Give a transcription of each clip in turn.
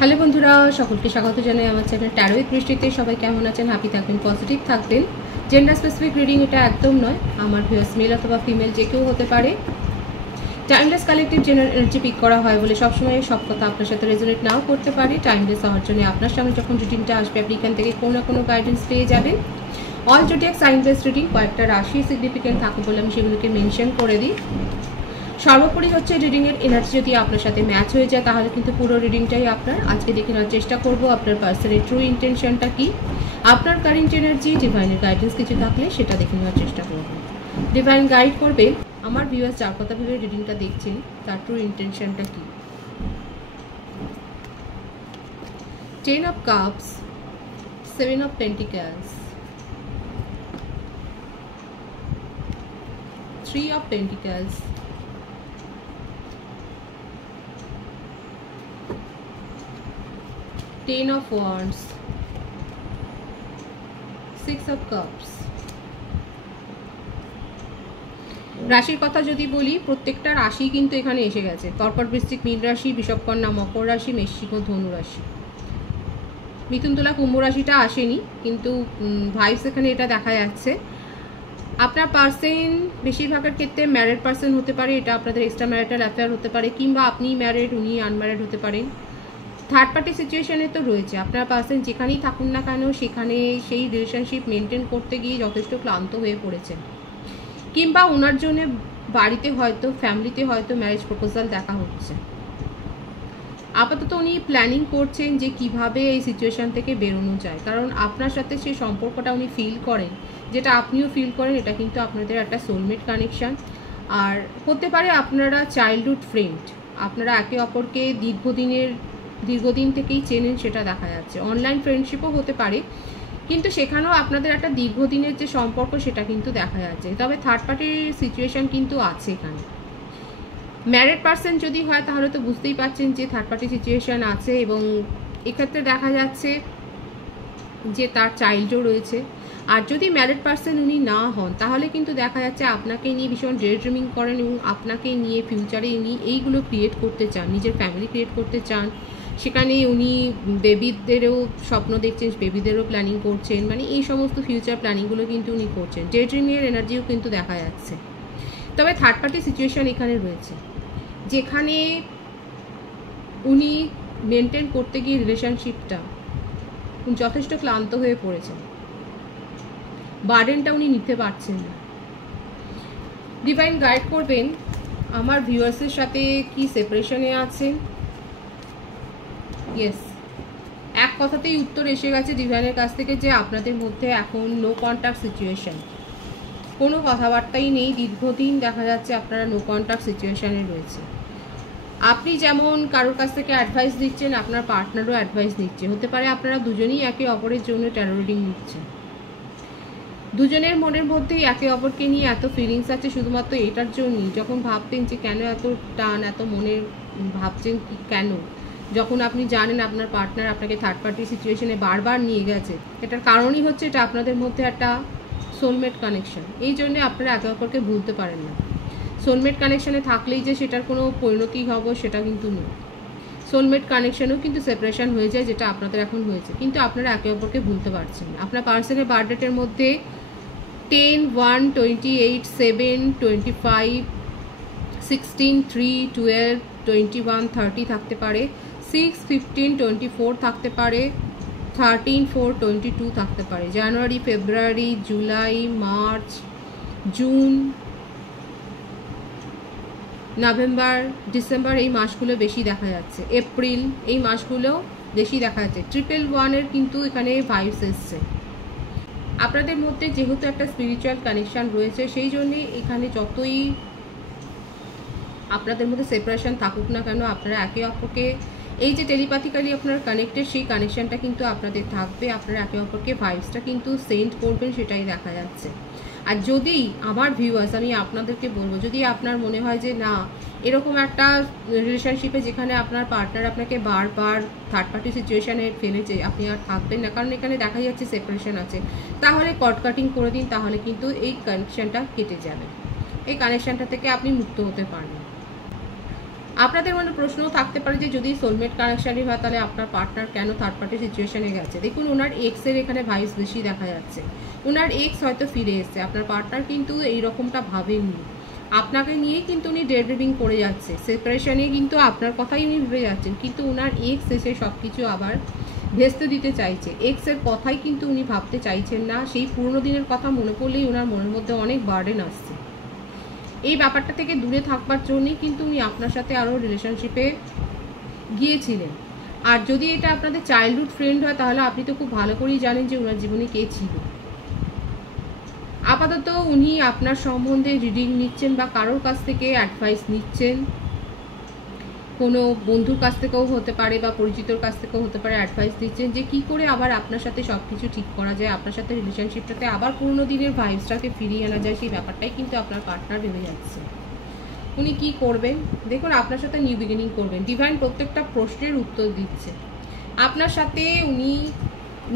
Hello বন্ধুরা, সকলকে স্বাগত জানাই আমার চ্যানেল ট্যারো উইথ বৃষ্টিতে। সবাই কেমন আছেন? হ্যাপি থাকবেন, পজিটিভ থাকবেন। জেন্ডার স্পেসিফিক রিডিং এটা একদম নয়। আমার ভিউয়ার্স মেল অথবা ফিমেল যে কেউ হতে পারে। Timeless collective general energy pick করা হয় বলে সবসময় সব কথা আপনার সাথে রেজোনেট নাও করতে পারে। টাইমলেস হওয়ার জন্য আপনার সামনে যখন রিডিংটা আসবে আপনি এখান থেকে কোনো না কোনো গাইডেন্স পেয়ে যাবেন। All zodiac sign base reading, কয়েকটা রাশি সিগনিফিকেন্ট থাকে বলে আমি সেগুলোকে মেনশন করে দিই। সর্বোপরি হচ্ছে রিডিংয়ের এনার্জি যদি আপনার সাথে ম্যাচ হয়ে যায় তাহলে কিন্তু পুরো রিডিংটাই আপনার। আজকে দেখে নেওয়ার চেষ্টা করব আপনার পার্সনের ট্রু ইন্টেনশনটা কি, আপনার কারেন্ট এনার্জি, ডিভাইনের গাইডেন্স কিছু থাকলে সেটা দেখে নেওয়ার চেষ্টা করব। ডিভাইন গাইড করবে আমার ভিউয়ার্স যার কথা ভেবে রিডিংটা দেখছেন তার ট্রু ইন্টেনশনটা কি। 10 of Cups, 7 of Pentacles, 3 of Pentacles, 10 of Wands, 6 of Cups। রাশির কথা যদি বলি, প্রত্যেকটা রাশি কিন্তু এখানে এসে গেছে। কর্কট, বৃশ্চিক, মীন রাশি, বৃষভ, কন্যা, মকর রাশি, মেষিক ও ধনু রাশি। মিথুন, তুলা, কুম্ভ রাশিটা আসেনি, কিন্তু ভাইবস এখানে এটা দেখা যাচ্ছে। আপনার পার্সন বেশিরভাগের ক্ষেত্রে ম্যারিড পার্সন হতে পারে, এটা আপনাদের এক্সট্রা ম্যারিটাল অ্যাফেয়ার হতে পারে, কিংবা আপনি ম্যারিড উনি আনম্যারিড হতে পারেন। থার্ড পার্টি সিচুয়েশনে তো রয়েছে। আপনার পার্সন যেখানেই থাকুন না কেন সেখানে সেই রিলেশনশিপ মেনটেন করতে গিয়ে যথেষ্ট ক্লান্ত হয়ে পড়েছেন, কিংবা ওনার জন্য বাড়িতে হয়তো ফ্যামিলিতে হয়তো ম্যারেজ প্রপোজাল দেখা হচ্ছে। আপাতত উনি প্ল্যানিং করছেন যে কিভাবে এই সিচুয়েশন থেকে বেরোনো যায়, কারণ আপনার সাথে সেই সম্পর্কটা উনি ফিল করেন, যেটা আপনিও ফিল করেন। এটা কিন্তু আপনাদের একটা সোলমেট কানেকশন। আর হতে পারে আপনারা চাইল্ডহুড ফ্রেন্ড, আপনারা একে অপরকে দীর্ঘদিন থেকেই চেনেন, সেটা দেখা যাচ্ছে। অনলাইন ফ্রেন্ডশিপও হতে পারে, কিন্তু সেখানেও আপনাদের একটা দীর্ঘদিনের যে সম্পর্ক সেটা কিন্তু দেখা যাচ্ছে। তবে থার্ড পার্টির সিচুয়েশন কিন্তু আছে এখানে। ম্যারিড পার্সন যদি হয় তাহলে তো বুঝতেই পারছেন যে থার্ড পার্টি সিচুয়েশন আছে, এবং এক্ষেত্রে দেখা যাচ্ছে যে তার চাইল্ডও রয়েছে। আর যদি ম্যারিড পার্সন উনি না হন তাহলে কিন্তু দেখা যাচ্ছে আপনাকে নিয়ে ভীষণ ডে ড্রিমিং করেন, এবং আপনাকে নিয়ে ফিউচারে উনি এইগুলো ক্রিয়েট করতে চান, নিজের ফ্যামিলি ক্রিয়েট করতে চান। সেখানে উনি বেবিদেরও স্বপ্ন দেখছেন, বেবিদেরও প্ল্যানিং করছেন, মানে এই সমস্ত ফিউচার প্ল্যানিংগুলো কিন্তু উনি করছেন। ডে ড্রিমের এনার্জিও কিন্তু দেখা যাচ্ছে। তবে থার্ড পার্টি সিচুয়েশন এখানে রয়েছে, যেখানে উনি মেনটেন করতে গিয়ে রিলেশনশিপটা যথেষ্ট ক্লান্ত হয়ে পড়েছেন, বার্ডেনটা উনি নিতে পারছেন না। ডিভাইন গাইড করবেন আমার ভিউয়ার্সের সাথে কি সেপারেশনে আছেন। ইয়েস, এক কথাতেই উত্তর এসে গেছে ডিভাইনের কাছ থেকে যে আপনাদের মধ্যে এখন নো কন্ট্যাক্ট সিচুয়েশন, কোনো কথাবার্তাই নেই। দীর্ঘদিন দেখা যাচ্ছে আপনারা নো কন্ট্যাক্ট সিচুয়েশনে রয়েছে। আপনি যেমন কারোর কাছ থেকে অ্যাডভাইস দিচ্ছেন, আপনার পার্টনারও অ্যাডভাইস নিচ্ছে। হতে পারে আপনারা দুজনেই একে অপরের জন্য ট্যারো রিডিং নিচ্ছেন। দুজনের মনের মধ্যেই একে অপরকে নিয়ে এত ফিলিংস আছে শুধুমাত্র এটার জন্যই। যখন ভাবতেন যে কেন এত টান, এত মনের ভাবছেন কি কেন, যখন আপনি জানেন আপনার পার্টনার আপনাকে থার্ড পার্টি সিচুয়েশনে বারবার নিয়ে গেছে, এটার কারণই হচ্ছে এটা আপনাদের মধ্যে একটা সোলমেট কানেকশন। এই জন্যে আপনারা একে অপরকে ভুলতে পারেন না। সোলমেট কানেকশনে থাকলেই যে সেটার কোনো পরিণতি হবো সেটা কিন্তু নেই। সোলমেট কানেকশনেও কিন্তু সেপারেশন হয়ে যায়, যেটা আপনাদের এখন হয়েছে, কিন্তু আপনারা একে অপরকে ভুলতে পারছেন না। আপনার পার্সনের বার্থডেটের মধ্যে 10, 1, 28, 7, 25, 16, 3, 12, 21, 30 থাকতে পারে, 6, 15, 24 থাকতে পারে, 13, 4, 22 থাকতে পারে। জানুয়ারি, ফেব্রুয়ারি, জুলাই, মার্চ, জুন, নভেম্বর, ডিসেম্বর এই মাসগুলো বেশি দেখা যাচ্ছে। এপ্রিল এই মাসগুলো বেশি দেখা যাচ্ছে। 111-এর কিন্তু এখানে ভাইবস এসছে। আপনাদের মধ্যে যেহেতু একটা স্পিরিচুয়াল কানেকশন রয়েছে, সেই জন্যে এখানে যতই আপনাদের মধ্যে সেপারেশন থাকুক না কেন, আপনারা একে অপরকে এই যে টেলিপ্যাথিক্যালি আপনারা কানেক্টেড, সেই কানেকশনটা কিন্তু আপনাদের থাকবে। আপনারা একে অপরকে ভাইবসটা কিন্তু সেন্ড করবেন, সেটাই দেখা যাচ্ছে। আর যদি আমার ভিউয়ার্স, আমি আপনাদেরকে বলবো, যদি আপনার মনে হয় যে না এরকম একটা রিলেশনশিপে যেখানে আপনার পার্টনার আপনাকে বারবার থার্ড পার্টি সিচুয়েশানে ফেলেছে, আপনি আর থাকবেন না, কারণ এখানে দেখা যাচ্ছে সেপারেশন আছে, তাহলে কট কাটিং করে দিন, তাহলে কিন্তু এই কানেকশনটা কেটে যাবে। এই কানেকশনটা থেকে আপনি মুক্ত হতে পারবেন। আপনাদের মনে প্রশ্নও থাকতে পারে যে যদি সোলমেট কানেকশানই হয় তাহলে আপনার পার্টনার কেন থার্ড পার্টি সিচুয়েশনে গেছে। দেখুন ওনার এক্সের এখানে ভাইস বেশি দেখা যাচ্ছে, ওনার এক্স হয়তো ফিরে এসছে। আপনার পার্টনার কিন্তু এইরকমটা ভাবেননি, আপনাকে নিয়েই কিন্তু উনি ডে ড্রিভিং করে যাচ্ছে, সেপারেশনে কিন্তু আপনার কথাই উনি ভেবে যাচ্ছেন, কিন্তু ওনার এক্স এসে সব কিছু আবার ভেস্তে দিতে চাইছে। এক্সের কথাই কিন্তু উনি ভাবতে চাইছেন না, সেই পুরনো দিনের কথা মনে পড়লেই ওনার মনের মধ্যে অনেক বার্ডেন আসছে। এই ব্যাপারটা থেকে দূরে থাকবার জন্যই কিন্তু উনি আপনার সাথে আরও রিলেশনশিপে গিয়েছিলেন। আর যদি এটা আপনাদের চাইল্ডহুড ফ্রেন্ড হয় তাহলে আপনি তো খুব ভালো করেই জানেন যে ওনার জীবনে কে ছিল। আপাতত উনি আপনার সম্বন্ধে রিডিং নিচ্ছেন বা কারোর কাছ থেকে অ্যাডভাইস নিচ্ছেন, কোনো বন্ধুর কাছ থেকেও হতে পারে বা পরিচিতর কাছ থেকেও হতে পারে, অ্যাডভাইস দিচ্ছেন যে কি করে আবার আপনার সাথে সব কিছু ঠিক করা যায়, আপনার সাথে রিলেশনশিপটাতে আবার পুরোনো দিনের ভাইবসটাকে ফিরিয়ে আনা যায়, সেই ব্যাপারটাই কিন্তু আপনার পার্টনার ভেবে যাচ্ছে। উনি কি করবেন দেখুন, আপনার সাথে নিউ বিগিনিং করবেন। ডিভাইন প্রত্যেকটা প্রশ্নের উত্তর দিচ্ছে, আপনার সাথে উনি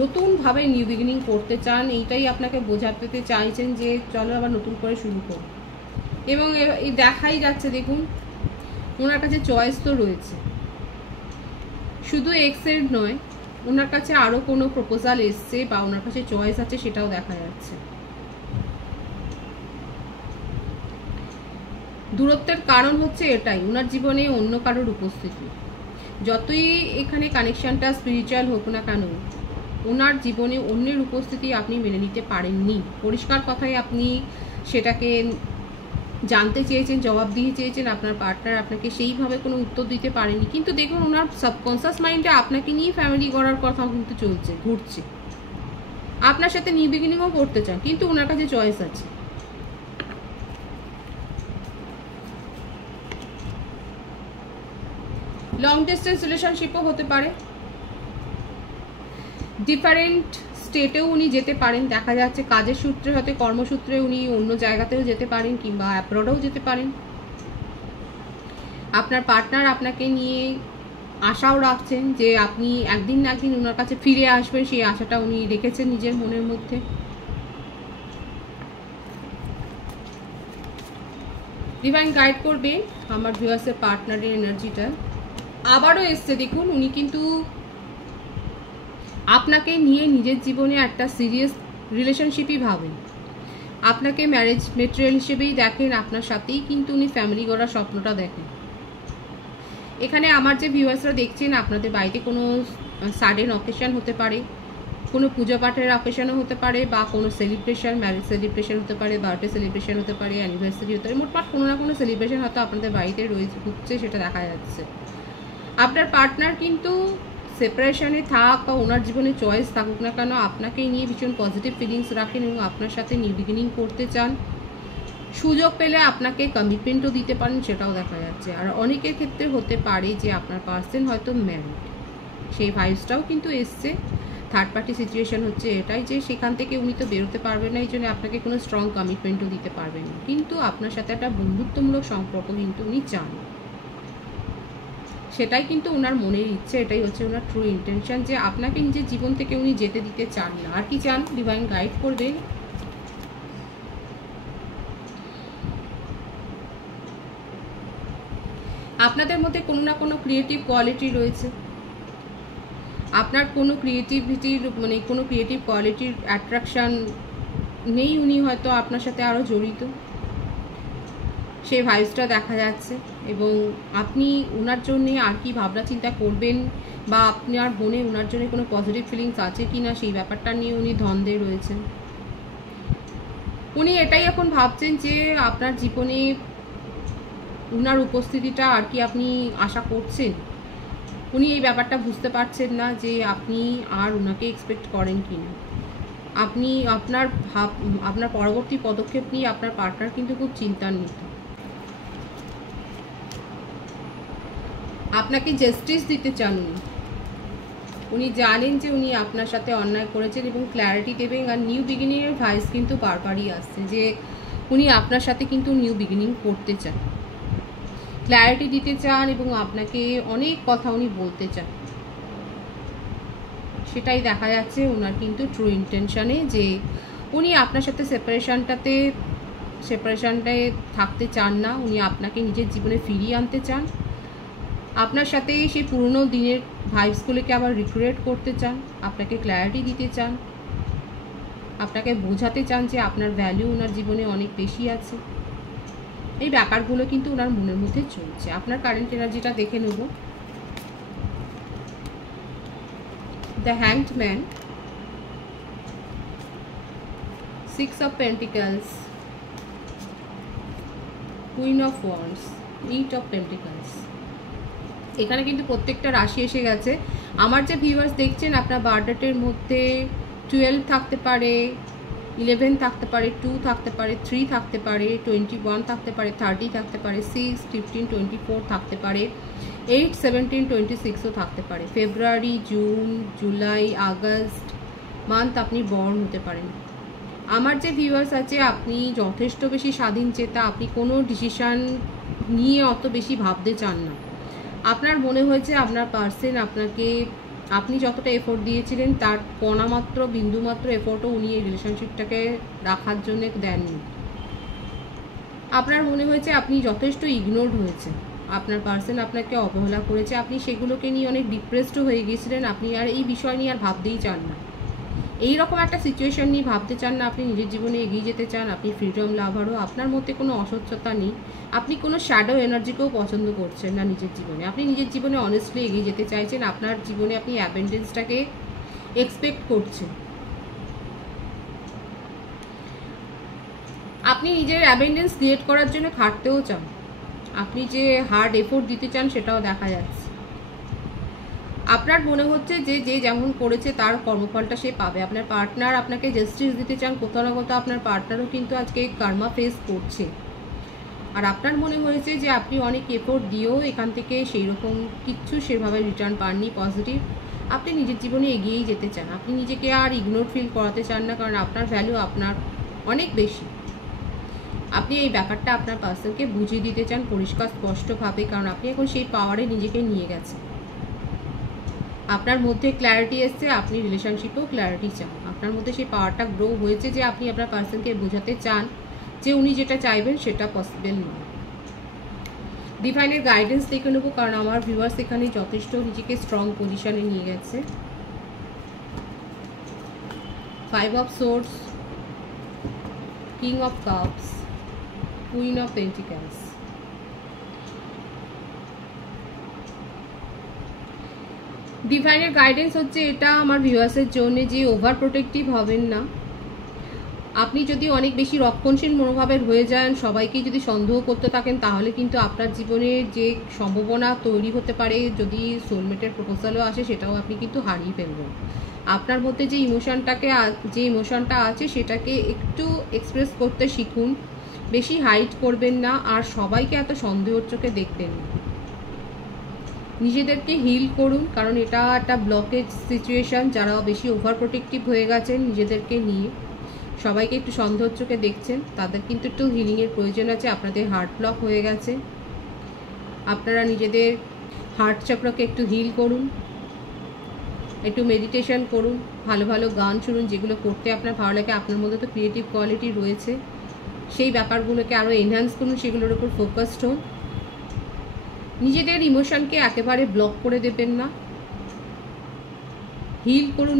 নতুনভাবে নিউ বিগিনিং করতে চান, এইটাই আপনাকে বোঝাতে চাইছেন যে চলো আবার নতুন করে শুরু করুন। এবং এই দেখাই যাচ্ছে দেখুন ওনার কাছে চয়েস তো রয়েছে, শুধু এক্সের নয়, ওনার কাছে আরও কোনো প্রপোজাল এসছে বা ওনার কাছে চয়েস আছে সেটাও দেখা যাচ্ছে। দূরত্বের কারণ হচ্ছে এটাই, ওনার জীবনে অন্য কারোর উপস্থিতি। যতই এখানে কানেকশনটা স্পিরিচুয়াল হোক না কেন, ওনার জীবনে অন্যের উপস্থিতি আপনি মেনে নিতে পারেননি। পরিষ্কার কথায় আপনি সেটাকে জানতে চেয়েছেন, জবাব দিয়ে চেয়েছেন, আপনার পার্টনার আপনাকে সেইভাবে কোনো উত্তর দিতে পারেনি। কিন্তু দেখুন ওনার সাবকনসিয়াস মাইন্ডে আপনাকে নিয়ে ফ্যামিলি গড়ার কথাও কিন্তু চলছে, ঘুরছে, আপনার সাথে নিউ বিগিনিংও করতে চান, কিন্তু ওনার কাছে চয়েস আছে। লং ডিস্টেন্স রিলেশনশিপও হতে পারে, ডিফারেন্ট স্টেটেও উনি যেতে পারেন, দেখা যাচ্ছে কাজের সূত্রে হয়তো কর্মসূত্রে উনি অন্য জায়গাতেও যেতে পারেন কিংবা অ্যাব্রডেও যেতে পারেন। আপনার পার্টনার আপনাকে নিয়ে আশাও রাখছেন যে আপনি একদিন না একদিন ওনার কাছে ফিরে আসবেন, সেই আশাটা উনি রেখেছেন নিজের মনের মধ্যে। ডিভাইন গাইড করবে আমার ভিউয়ার্সের পার্টনারের এনার্জিটা। আবারও এসছে দেখুন, উনি কিন্তু আপনাকে নিয়ে নিজের জীবনে একটা সিরিয়াস রিলেশনশিপই ভাবেন, আপনাকে ম্যারেজ মেটেরিয়াল হিসেবেই দেখেন, আপনার সাথেই কিন্তু উনি ফ্যামিলি গড়ার স্বপ্নটা দেখেন। এখানে আমার যে ভিউয়ার্সরা দেখছেন, আপনাদের বাড়িতে কোনো সাডেন অকেশন হতে পারে, কোনো পূজা পাঠের অকেশনও হতে পারে, বা কোনো সেলিব্রেশন, ম্যারেজ সেলিব্রেশন হতে পারে, বার্থডে সেলিব্রেশন হতে পারে, অ্যানিভার্সারি হতে পারে, মোটমাট কোনো না কোনো সেলিব্রেশন হয়তো আপনাদের বাড়িতে রয়েছে, হচ্ছে, সেটা দেখা যাচ্ছে। আপনার পার্টনার কিন্তু সেপারেশনে থাক বা ওনার জীবনে চয়েস থাকুক না কেন, আপনাকে নিয়ে ভীষণ পজিটিভ ফিলিংস রাখেন এবং আপনার সাথে নিউ বিগিনিং করতে চান। সুযোগ পেলে আপনাকে কমিটমেন্টও দিতে পারেন, সেটাও দেখা যাচ্ছে। আর অনেকের ক্ষেত্রে হতে পারে যে আপনার পার্সন হয়তো ম্যারিড, সেই ভাইবসটাও কিন্তু এসছে। থার্ড পার্টি সিচুয়েশন হচ্ছে এটাই যে সেখান থেকে উনি তো বেরোতে পারবেন না, এই জন্য আপনাকে কোনো স্ট্রং কমিটমেন্টও দিতে পারবেন না, কিন্তু আপনার সাথে একটা বন্ধুত্বমূলক সম্পর্ক কিন্তু উনি চান, সেটাই কিন্তু ওনার মনের ইচ্ছে, এটাই হচ্ছে ওনার ট্রু ইন্টেনশন, যে আপনাকে নিজের জীবন থেকে উনি যেতে দিতে চান না। আর কি চান ডিভাইন গাইড করবে। আপনাদের মধ্যে কোনো না কোনো ক্রিয়েটিভ কোয়ালিটি রয়েছে, আপনার কোনো ক্রিয়েটিভিটির মানে কোনো ক্রিয়েটিভ কোয়ালিটির অ্যাট্রাকশান নেই, উনি হয়তো আপনার সাথে আরও জড়িত, সেই ভাইবসটা দেখা যাচ্ছে। এবং আপনি ওনার জন্যে আর কি ভাবনা চিন্তা করবেন বা আপনার মনে ওনার জন্য কোনো পজিটিভ ফিলিংস আছে কি না, সেই ব্যাপারটা নিয়ে উনি দ্বন্দ্বে রয়েছেন। উনি এটাই এখন ভাবছেন যে আপনার জীবনে ওনার উপস্থিতিটা আর কি আপনি আশা করছেন, উনি এই ব্যাপারটা বুঝতে পারছেন না যে আপনি আর ওনাকে এক্সপেক্ট করেন কি না। আপনি আপনার পরবর্তী পদক্ষেপ নিয়ে আপনার পার্টনার কিন্তু খুব চিন্তান্বিত, আপনাকে জাস্টিস দিতে চান উনি জানেন যে উনি আপনার সাথে অন্যায় করেছেন এবং ক্ল্যারিটি দেবেন। আর নিউ বিগিনিংয়ের ভাইস কিন্তু বারবারই আসছে যে উনি আপনার সাথে কিন্তু নিউ বিগিনিং করতে চান, ক্ল্যারিটি দিতে চান এবং আপনাকে অনেক কথা উনি বলতে চান, সেটাই দেখা যাচ্ছে ওনার কিন্তু ট্রু ইন্টেনশনে, যে উনি আপনার সাথে সেপারেশনটায় থাকতে চান না, উনি আপনাকে নিজের জীবনে ফিরিয়ে আনতে চান। আপনার সাথে সেই পুরনো দিনের ভাইবসগুলোকে আবার রিক্রিয়েট করতে চান, আপনাকে ক্ল্যারিটি দিতে চান, আপনাকে বোঝাতে চান যে আপনার ভ্যালু ওনার জীবনে অনেক বেশি আছে। এই ব্যাপারগুলো কিন্তু ওনার মনের মধ্যে চলছে। আপনার কারেন্ট এনার্জিটা দেখে নেব। The hanged man, 6 of Pentacles, Queen of Wands, 8 of Pentacles। এখানে কিন্তু প্রত্যেকটা রাশি এসে গেছে। আমার যে ভিউয়ার্স দেখছেন, আপনার বার্থডেটের মধ্যে 12 থাকতে পারে, 11 থাকতে পারে, 2 থাকতে পারে, 3 থাকতে পারে, 21 থাকতে পারে, 30 থাকতে পারে, 6, 15, 24 থাকতে পারে, 8, 17, 26ও থাকতে পারে। ফেব্রুয়ারি, জুন, জুলাই, আগস্ট মান্থ আপনি বর্ন হতে পারেন। আমার যে ভিউয়ার্স আছে, আপনি যথেষ্ট বেশি স্বাধীন চেতা, আপনি কোনো ডিসিশান নিয়ে অত বেশি ভাবতে চান না। আপনার মনে হয়েছে আপনার পার্সন আপনাকে, আপনি যতটা এফোর্ট দিয়েছিলেন তার কণামাত্র বিন্দুমাত্র এফোর্টও উনি এই রিলেশনশিপটাকে রাখার জন্য দেননি। আপনার মনে হয়েছে আপনি যথেষ্ট ইগনোরড হয়েছে, আপনার পার্সন আপনাকে অবহেলা করেছে, আপনি সেগুলোকে নিয়ে অনেক ডিপ্রেসডও হয়ে গিয়েছিলেন, আপনি আর এই বিষয় নিয়ে আর ভাবতেই চান না। এইরকম একটা সিচুয়েশন নিয়ে ভাবতে চান না, আপনি নিজের জীবনে এগিয়ে যেতে চান, আপনি ফ্রিডম লাভারও, আপনার মধ্যে কোনো অস্বচ্ছতা নেই, আপনি কোনো শ্যাডো এনার্জিকেও পছন্দ করছেন না নিজের জীবনে, আপনি নিজের জীবনে অনেস্টলি এগিয়ে যেতে চাইছেন, আপনার জীবনে আপনি অ্যাবেন্ডেন্সটাকে এক্সপেক্ট করছেন, আপনি নিজের অ্যাবেন্ডেন্স ক্রিয়েট করার জন্য খাটতেও চান, আপনি যে হার্ড এফোর্ট দিতে চান সেটাও দেখা যাচ্ছে। আপনার মনে হচ্ছে যে যে যেমন করেছে তার কর্মফলটা সে পাবে। আপনার পার্টনার আপনাকে জাস্টিস দিতে চান, কোথাও না কোথাও আপনার পার্টনারও কিন্তু আজকে কার্মা ফেস করছে। আর আপনার মনে হয়েছে যে আপনি অনেক এফোর্ট দিয়েও এখান থেকে সেই রকম কিচ্ছু সেভাবে রিটার্ন পাননি পজিটিভ। আপনি নিজের জীবনে এগিয়েই যেতে চান, আপনি নিজেকে আর ইগনোর ফিল করাতে চান না, কারণ আপনার ভ্যালু আপনার অনেক বেশি। আপনি এই ব্যাপারটা আপনার পার্সনকে বুঝিয়ে দিতে চান পরিষ্কার স্পষ্টভাবে, কারণ আপনি এখন সেই পাওয়ারে নিজেকে নিয়ে গেছেন। আপনার মধ্যে ক্ল্যারিটি এসছে, আপনি রিলেশনশিপেও ক্ল্যারিটি চান, আপনার মধ্যে সেই পাওয়ারটা গ্রো হয়েছে যে আপনি আপনার পার্সনকে বোঝাতে চান যে উনি যেটা চাইবেন সেটা পসিবল নয়। ডিভাইনের গাইডেন্স দেখে নেবো, কারণ আমার ভিউয়ার্স এখানে যথেষ্ট নিজেকে স্ট্রং পজিশনে নিয়ে গেছে। 5 of Swords, King of Cups, Queen of Pentacles। ডিভাইনের গাইডেন্স হচ্ছে এটা আমার ভিউয়ার্সের জন্য যে ওভার প্রোটেক্টিভ হবেন না। আপনি যদি অনেক বেশি রক্ষণশীল মনোভাবের হয়ে যান, সবাইকে যদি সন্দেহ করতে থাকেন, তাহলে কিন্তু আপনার জীবনে যে সম্ভাবনা তৈরি হতে পারে যদি সোলমেটের প্রপোজালও আসে, সেটাও আপনি কিন্তু হারিয়ে ফেলবেন। আপনার মধ্যে যে ইমোশনটা আছে সেটাকে একটু এক্সপ্রেস করতে শিখুন, বেশি হাইড করবেন না, আর সবাইকে এত সন্দেহের চোখে দেখবেন না। নিজেদেরকে হিল করুন, কারণ এটা একটা ব্লকেজ সিচুয়েশান। যারা বেশি ওভার প্রোটেক্টিভ হয়ে গেছেন নিজেদেরকে নিয়ে, সবাইকে একটু সন্দেহের চোখে দেখছেন, তাদের কিন্তু একটু হিলিংয়ের প্রয়োজন আছে। আপনাদের হার্ট ব্লক হয়ে গেছে, আপনারা নিজেদের হার্ট চক্রকে একটু হিল করুন, একটু মেডিটেশন করুন, ভালো ভালো গান শুনুন, যেগুলো করতে আপনার ভালো লাগে। আপনার মধ্যে তো ক্রিয়েটিভ কোয়ালিটি রয়েছে, সেই ব্যাপারগুলোকে আরও এনহ্যান্স করুন, সেগুলোর উপর ফোকাসড হন। নিজেদের ইমোশনকে একেবারে ব্লক করে দেবেন না, হিল করুন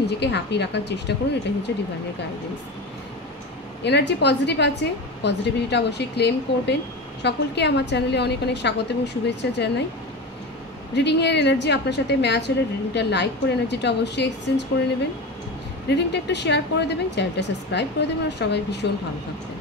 নিজেকে হ্যাপি রাখার চেষ্টা করুন। এটাই হচ্ছে ডিভাইনের গাইডেন্স। এনার্জি পজিটিভ আছে, পজিটিভিটিটা অবশ্যই ক্লেম করবেন। সকলকে আমার চ্যানেলে অনেক অনেক স্বাগত এবং শুভেচ্ছা জানাই। রিডিংয়ের এনার্জি আপনার সাথে ম্যাচ হলে রিডিংটা লাইক করে এনার্জিটা অবশ্যই এক্সচেঞ্জ করে নেবেন, রিডিংটা একটু শেয়ার করে দেবেন, চ্যানেলটা সাবস্ক্রাইব করে দেবেন, আর সবাই ভীষণ ভালো থাকবেন।